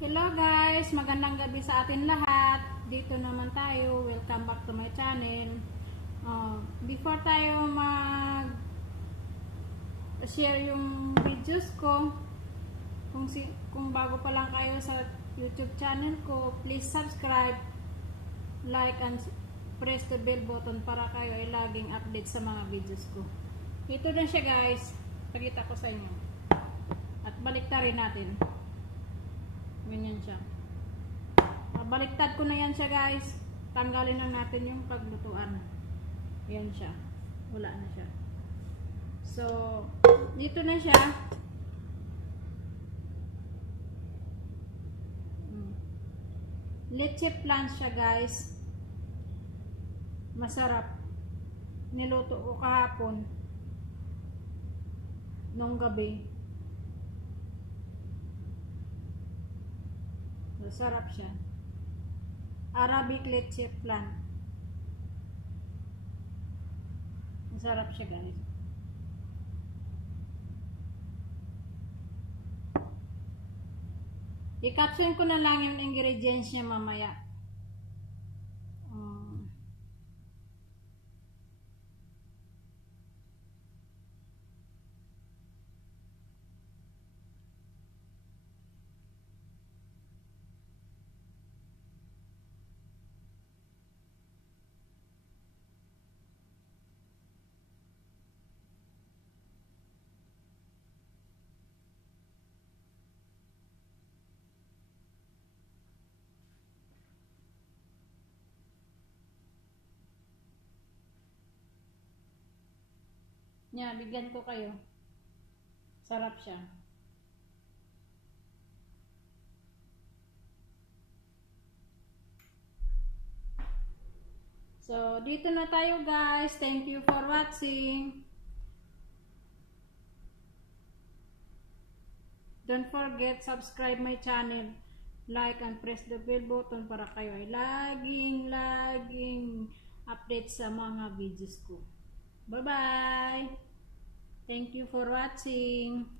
Hello guys, magandang gabi sa atin lahat. Dito naman tayo. Welcome back to my channel. Before tayo mag-share yung videos ko, kung bago pa lang kayo sa YouTube channel ko, please subscribe, like, and press the bell button para kayo ay laging update sa mga videos ko. Ito din siya guys. Pakita ko sa inyo. At baliktarin natin. Ganyan siya. Baliktad ko na yan siya guys. Tanggalin lang natin yung paglutuan. Yan siya. Wala na siya. So, dito na siya. Leche flan siya guys. Masarap. Niluto ko kahapon. Nung gabi. Sarap siya. Arabic leche flan. Masarap siya guys. I-caption ko na lang yung ingredients niya mamaya. Bigyan ko kayo. Sarap siya. So, dito na tayo guys. Thank you for watching. Don't forget, subscribe my channel. Like and press the bell button para kayo ay laging update sa mga videos ko. Bye-bye! Thank you for watching.